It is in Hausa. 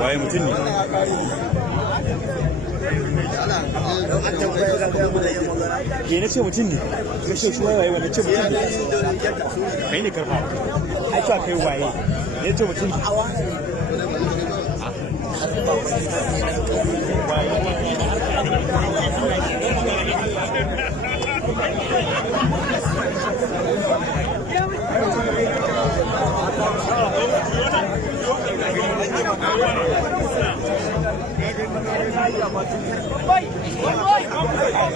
waye mutum ne ke na ce mutum ne ga shi waye wanda ce mutum ne kai ne karfa ai ta kai waye ne ce mutum ne